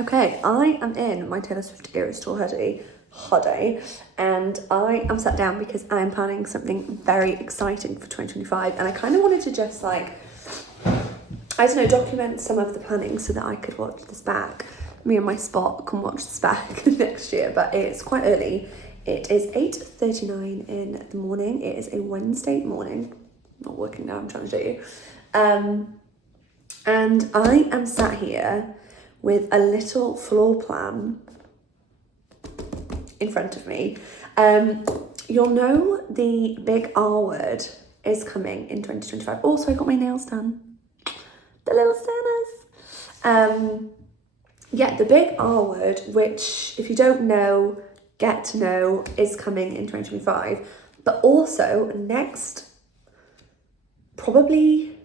Okay, I am in my Taylor Swift Era Store hoodie, and I am sat down because I am planning something very exciting for 2025, and I kind of wanted to just like, I don't know, document some of the planning so that I could watch this back. Me and my spot can watch this back next year, but it's quite early. It is 8:39 in the morning. It is a Wednesday morning. I'm not working now, I'm trying to show you. And I am sat here with a little floor plan in front of me. You'll know the big R word is coming in 2025. Also, I got my nails done. The little Santas. Yeah, the big R word, which if you don't know, get to know, is coming in 2025. But also next, I probably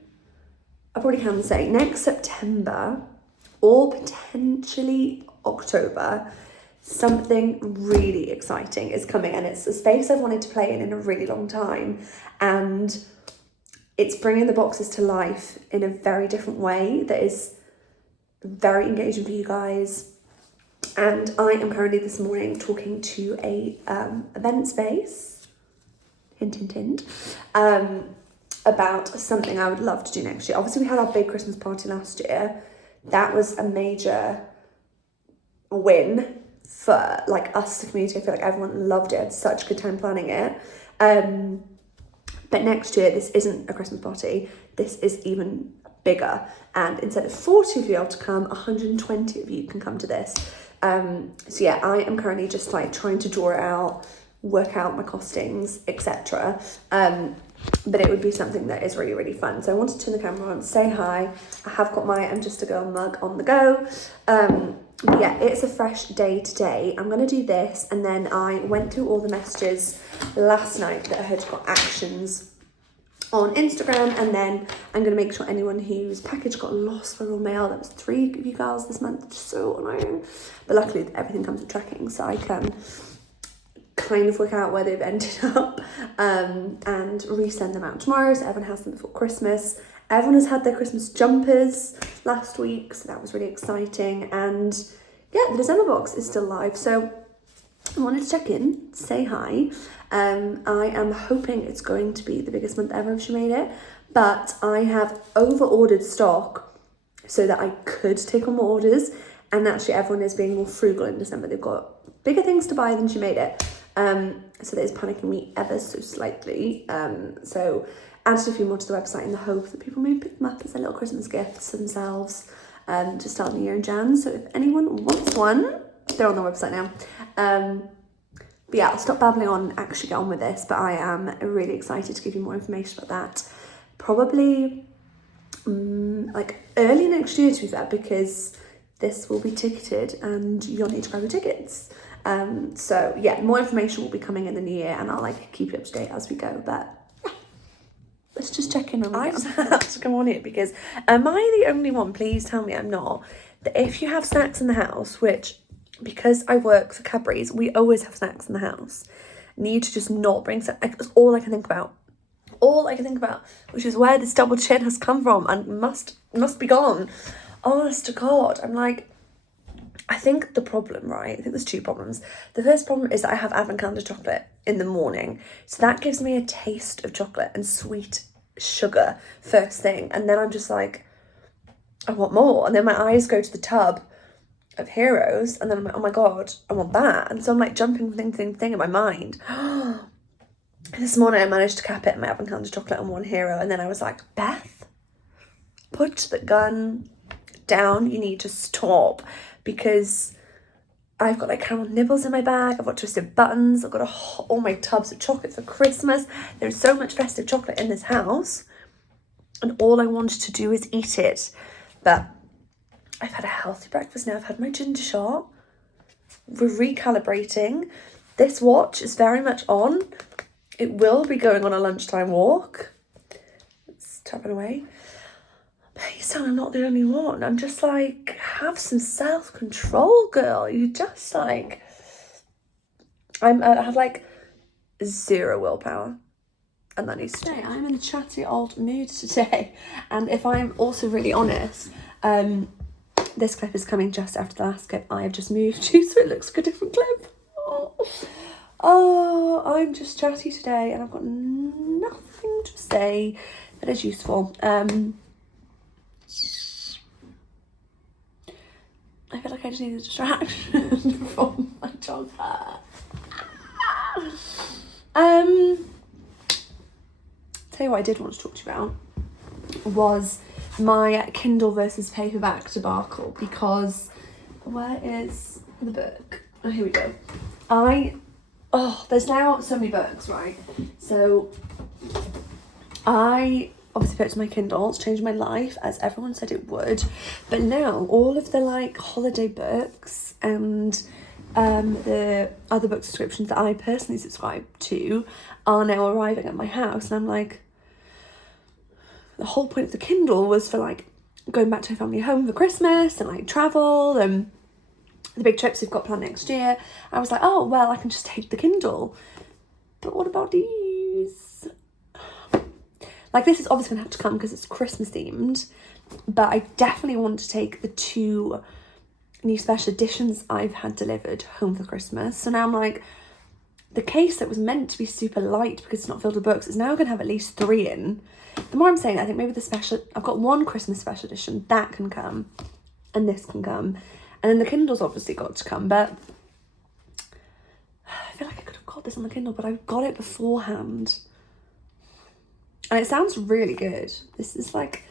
can say next September or potentially October, something really exciting is coming, and it's a space I've wanted to play in a really long time, and it's bringing the boxes to life in a very different way that is very engaging for you guys. And I am currently this morning talking to a event space, hint, about something I would love to do next year. Obviously, we had our big Christmas party last year. That was a major win for like us, the community. I feel like everyone loved it. I had such a good time planning it. But next year, this isn't a Christmas party. This is even bigger. And instead of 40 of you able to come, 120 of you can come to this. So yeah, I am currently just like trying to draw it out, work out my costings, etc. But it would be something that is really, really fun. So I wanted to turn the camera on, say hi. I have got my I'm Just a Girl mug on the go. But yeah, it's a fresh day today. I'm going to do this, and then I went through all the messages last night that I had got actions on Instagram, and then I'm going to make sure anyone whose package got lost by Royal Mail, that was 3 of you girls this month, which is so annoying. But luckily everything comes with tracking, so I can kind of work out where they've ended up and resend them out tomorrow, so everyone has them before Christmas. Everyone has had their Christmas jumpers last week, so that was really exciting. And yeah, the December box is still live, so I wanted to check in, say hi. I am hoping it's going to be the biggest month ever if she made it, but I have over-ordered stock so that I could take on more orders, and actually everyone is being more frugal in December. They've got bigger things to buy than she made it. So that is panicking me ever so slightly. So added a few more to the website in the hope that people may pick them up as a little Christmas gift to themselves to start the year in Jan. So if anyone wants one, they're on the website now. But yeah, I'll stop babbling on, actually get on with this, but I am really excited to give you more information about that. Probably like early next year, to be fair, because this will be ticketed and you'll need to grab your tickets. So yeah, more information will be coming in the new year, and I'll like keep you up to date as we go. But yeah, let's just check in on. I just had to come on here because am I the only one? Please tell me I'm not. That if you have snacks in the house, which because I work for Cadbury's, we always have snacks in the house. Need to just not bring snacks. That's all I can think about. All I can think about, which is where this double chin has come from and must be gone. Honest to God, I'm like, I think the problem, right? I think there's 2 problems. The first problem is that I have advent calendar chocolate in the morning. So that gives me a taste of chocolate and sweet sugar first thing. And then I'm just like, I want more. And then my eyes go to the tub of Heroes. And then I'm like, oh my God, I want that. And so I'm like jumping from thing to thing in my mind. This morning I managed to cap it in my advent calendar chocolate on one Hero. And then I was like, Beth, put the gun down. You need to stop. Because I've got like caramel nibbles in my bag, I've got twisted buttons, I've got all my tubs of chocolate for Christmas. There's so much festive chocolate in this house, and all I wanted to do is eat it. But I've had a healthy breakfast now, I've had my ginger shot, we're recalibrating. This watch is very much on. It will be going on a lunchtime walk. It's tapping away. Please tell me I'm not the only one. I'm just like, have some self-control, girl. You just like, I have like 0 willpower, and that needs to change. I'm in a chatty old mood today, and if I'm also really honest, this clip is coming just after the last clip I have just moved to, so it looks like a different clip. Oh, I'm just chatty today and I've got nothing to say that is useful. I feel like I just need a distraction from my job. Tell you what I did want to talk to you about was my Kindle versus paperback debacle, because where is the book? Oh, here we go. There's now so many books, right? So I obviously purchased my Kindle. It's changed my life, as everyone said it would. But now all of the like holiday books and the other book subscriptions that I personally subscribe to are now arriving at my house, and I'm like, the whole point of the Kindle was for like going back to a family home for Christmas and like travel and the big trips we've got planned next year. I was like, oh well, I can just take the Kindle. But what about these? Like, this is obviously gonna have to come because it's Christmas themed, but I definitely want to take the 2 new special editions I've had delivered home for Christmas. So now I'm like, the case that was meant to be super light because it's not filled with books is now going to have at least 3 in. The more I'm saying, I think maybe I've got 1 Christmas special edition, that can come, and this can come. And then the Kindle's obviously got to come, but I feel like I could have got this on the Kindle, but I got it beforehand. And it sounds really good. This is like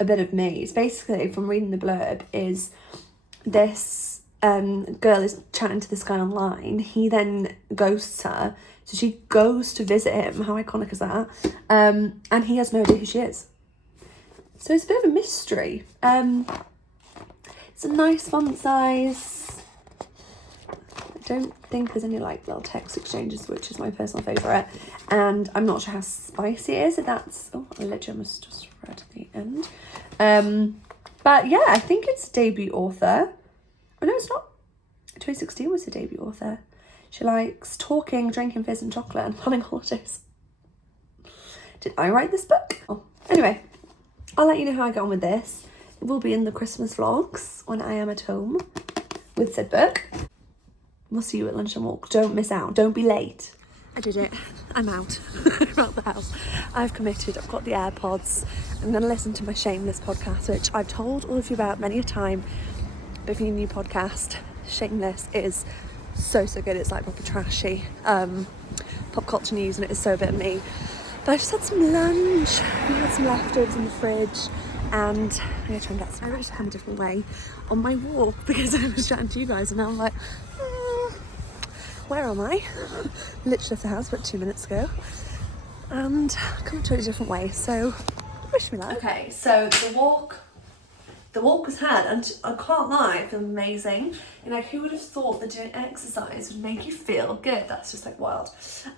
a bit of me. It's basically, from reading the blurb, is this girl is chatting to this guy online. He then ghosts her. So she goes to visit him. How iconic is that? And he has no idea who she is. So it's a bit of a mystery. It's a nice font size. I don't think there's any like little text exchanges, which is my personal favourite. And I'm not sure how spicy it is. If that's, I literally almost just read the end. But yeah, I think it's a debut author. Oh no, it's not. 2016 was the debut author. She likes talking, drinking fizz and chocolate and planning holidays. Did I write this book? Oh, anyway, I'll let you know how I get on with this. It will be in the Christmas vlogs when I am at home with said book. We'll see you at lunchtime walk. Don't miss out. Don't be late. I did it. I'm out. I'm out the house. I've committed. I've got the AirPods. I'm going to listen to my Shameless podcast, which I've told all of you about many a time. But if you're a new podcast, Shameless is so good. It's like proper trashy pop culture news, and it is so a bit of me. But I just had some lunch. We had some leftovers in the fridge, and I'm going to try and get some. I just come a different way on my walk because I was chatting to you guys, and now I'm like, where am I? Literally left the house about 2 minutes ago, and come to it a different way. So wish me luck. Okay, so the walk was had, and I can't lie, I feel amazing. You know, who would have thought that doing exercise would make you feel good? That's just like wild.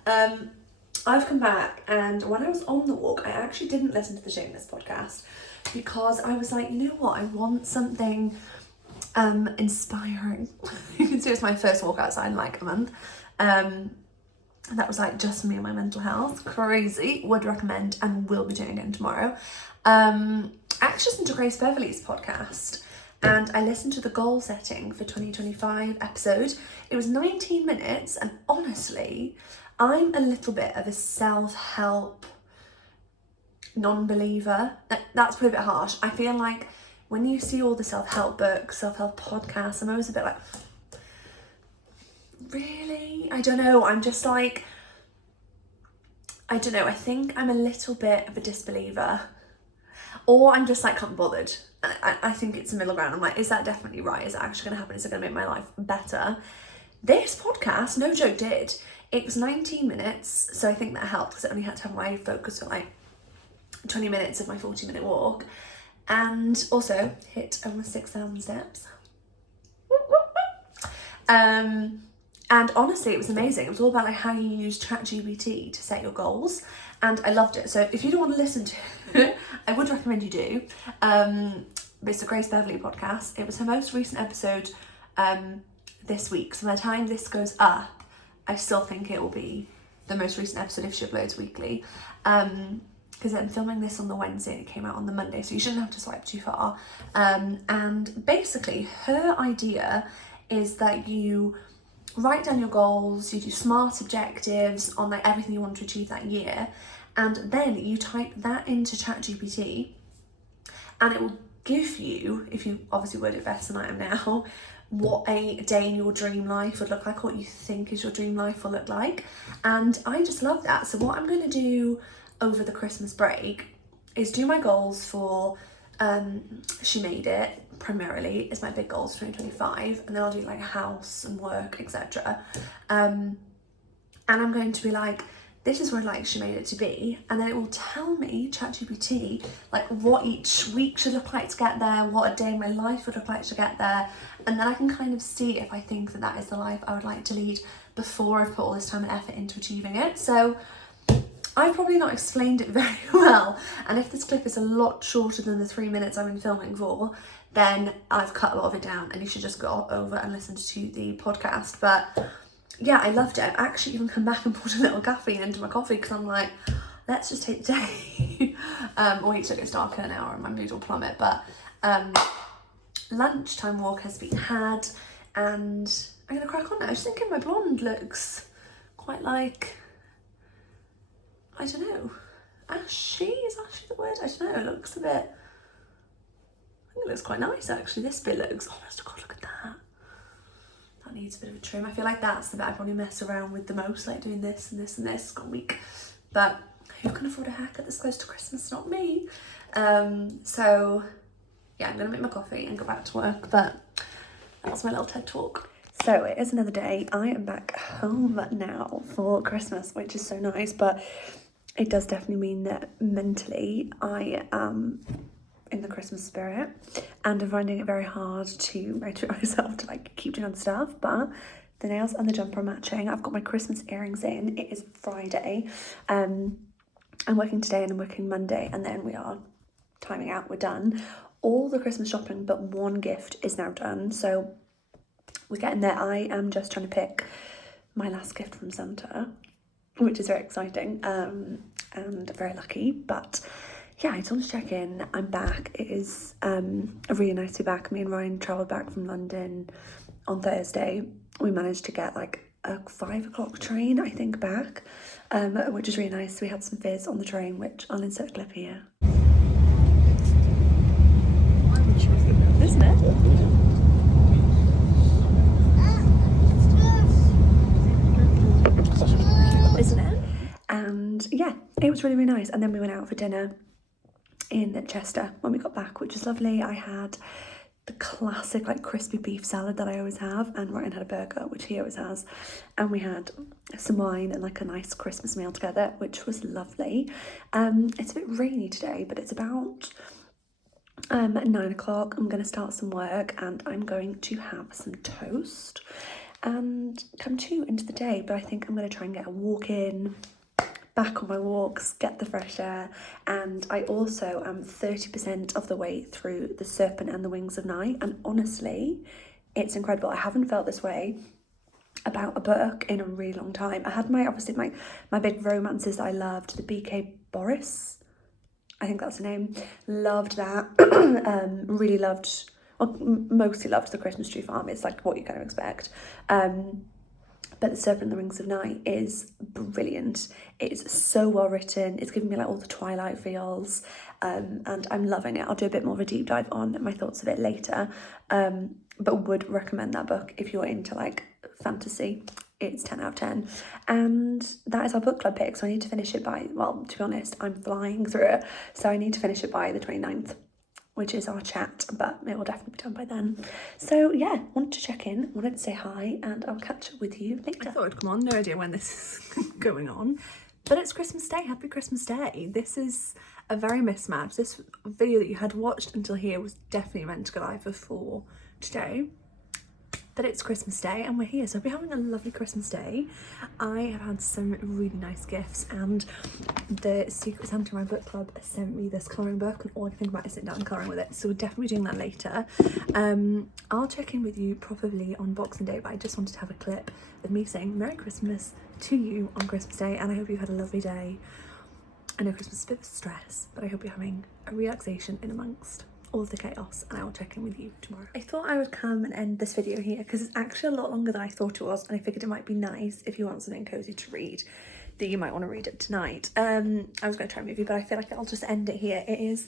I've come back, and when I was on the walk, I actually didn't listen to the Shameless podcast because I was like, you know what, I want something inspiring. You can see it's my first walk outside in like a month. And that was like just for me and my mental health. Crazy. Would recommend, and will be doing again tomorrow. I actually listened to Grace Beverley's podcast, and I listened to the goal setting for 2025 episode. It was 19 minutes, and honestly, I'm a little bit of a self-help non-believer. That's probably a bit harsh. I feel like when you see all the self-help books, self-help podcasts, I'm always a bit like, really? I don't know. I'm just like, I don't know. I think I'm a little bit of a disbeliever, or I'm just like, can't be bothered. I think it's a middle ground. I'm like, is that definitely right? Is it actually going to happen? Is it going to make my life better? This podcast, no joke, did. It was 19 minutes, so I think that helped because I only had to have my focus for like 20 minutes of my 40-minute walk, and also hit almost 6,000 steps. And honestly, it was amazing. It was all about like how you use ChatGPT to set your goals, and I loved it. So if you don't want to listen to it, I would recommend you do. But it's the Grace Beverley podcast. It was her most recent episode this week. So by the time this goes up, I still think it will be the most recent episode if she uploads weekly. because I'm filming this on the Wednesday and it came out on the Monday, so you shouldn't have to swipe too far. And basically her idea is that you write down your goals, you do SMART objectives on like everything you want to achieve that year, and then you type that into ChatGPT and it will give you, if you obviously word it better than I am now, what a day in your dream life would look like, what you think is your dream life will look like. And I just love that. So what I'm going to do over the Christmas break is do my goals for She Made It, primarily is my big goals for 2025, and then I'll do like house and work, etc. And I'm going to be like, this is where like She Made It to be, and then it will tell me, ChatGPT, like what each week should look like to get there, what a day in my life would look like to get there, and then I can kind of see if I think that that is the life I would like to lead before I've put all this time and effort into achieving it. So I've probably not explained it very well, and if this clip is a lot shorter than the 3 minutes I've been filming for, then I've cut a lot of it down and you should just go over and listen to the podcast. But yeah, I loved it. I've actually even come back and put a little caffeine into my coffee because I'm like, let's just take the day. Wait till it gets darker an hour and my mood will plummet. But lunchtime walk has been had and I'm going to crack on now. I was thinking my blonde looks quite like, I don't know, ashy? Is ashy the word? I don't know. It looks a bit, I think it looks quite nice actually. This bit looks, oh God, look at that. That needs a bit of a trim. I feel like that's the bit I probably mess around with the most, like doing this and this and this. Got a week. But who can afford a haircut this close to Christmas? Not me. So yeah, I'm going to make my coffee and go back to work. But that was my little TED talk. So it is another day. I am back home now for Christmas, which is so nice. But it does definitely mean that mentally I am in the Christmas spirit and I'm finding it very hard to motivate myself to like keep doing other stuff. But the nails and the jumper are matching. I've got my Christmas earrings in. It is Friday. I'm working today and I'm working Monday, and then we are timing out. We're done. All the Christmas shopping but one gift is now done, so we're getting there. I am just trying to pick my last gift from Santa, which is very exciting and very lucky. But yeah, I just want to check in. I'm back. It is really nice to be back. Me and Ryan travelled back from London on Thursday. We managed to get like a 5 o'clock train, I think, back, which is really nice. We had some fizz on the train, which I'll insert a clip here. Isn't it? Isn't it? And yeah, it was really, really nice. And then we went out for dinner in Chester when we got back, which was lovely. I had the classic like crispy beef salad that I always have, and Ryan had a burger, which he always has, and we had some wine and like a nice Christmas meal together, which was lovely. It's a bit rainy today, but it's about 9 o'clock. I'm going to start some work and I'm going to have some toast and come to into the day. But I think I'm going to try and get a walk in, back on my walks, get the fresh air. And I also am 30% of the way through The Serpent and the Wings of Night, and honestly it's incredible. I haven't felt this way about a book in a really long time. I had my big romances that I loved, the BK Boris, I think that's the name. Loved that. Really loved, well, mostly loved The Christmas Tree Farm. It's like what you kind of expect. But The Serpent and the Wings of Night is brilliant. It's so well written. It's giving me like all the Twilight feels, and I'm loving it. I'll do a bit more of a deep dive on my thoughts of it later, but would recommend that book if you're into like fantasy. It's 10 out of 10. And that is our book club pick. So I need to finish it by, well, to be honest, I'm flying through it. So I need to finish it by the 29th, which is our chat, but it will definitely be done by then. So yeah, wanted to check in, wanted to say hi, and I'll catch up with you later. I thought I'd come on, no idea when this is going on, but it's Christmas Day. Happy Christmas Day. This is a very mismatch. This video that you had watched until here was definitely meant to go live before today. But it's Christmas Day and we're here, so we're having a lovely Christmas Day. I have had some really nice gifts, and the Secret Santa, my book club, sent me this colouring book, and all I can think about is sitting down and colouring with it, so we're definitely doing that later. I'll check in with you probably on Boxing Day, but I just wanted to have a clip of me saying Merry Christmas to you on Christmas Day, and I hope you've had a lovely day. I know Christmas is a bit of stress, but I hope you're having a relaxation in amongst all of the chaos, and I will check in with you tomorrow. I thought I would come and end this video here because it's actually a lot longer than I thought it was, and I figured it might be nice if you want something cozy to read that you might want to read it tonight. I was going to try a movie, but I feel like I'll just end it here. It is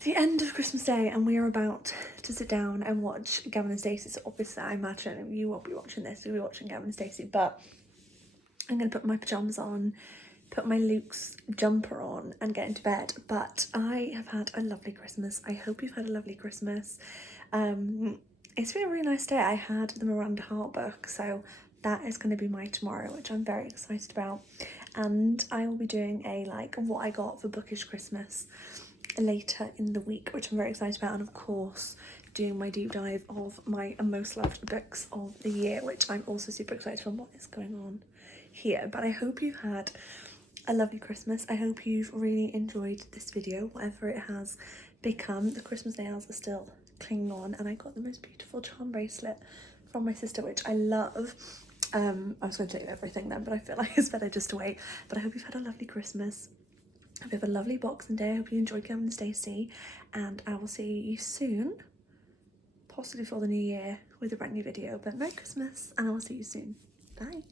the end of Christmas Day and we are about to sit down and watch Gavin and Stacey. So obviously I imagine you won't be watching this, you'll be watching Gavin and Stacey, but I'm going to put my pyjamas on, put my Luke's jumper on and get into bed. But I have had a lovely Christmas. I hope you've had a lovely Christmas. It's been a really nice day. I had the Miranda Hart book, so that is going to be my tomorrow, which I'm very excited about. And I will be doing a like what I got for Bookish Christmas later in the week, which I'm very excited about. And of course doing my deep dive of my most loved books of the year, which I'm also super excited for what is going on here. But I hope you've had a lovely Christmas. I hope you've really enjoyed this video, whatever it has become. The Christmas nails are still clinging on, and I got the most beautiful charm bracelet from my sister, which I love. I was going to tell you everything then, but I feel like it's better just to wait. But I hope you've had a lovely Christmas. I hope you have a lovely Boxing Day. I hope you enjoyed Gavin and Stacey, and I will see you soon, possibly for the new year with a brand new video. But Merry Christmas, and I will see you soon. Bye.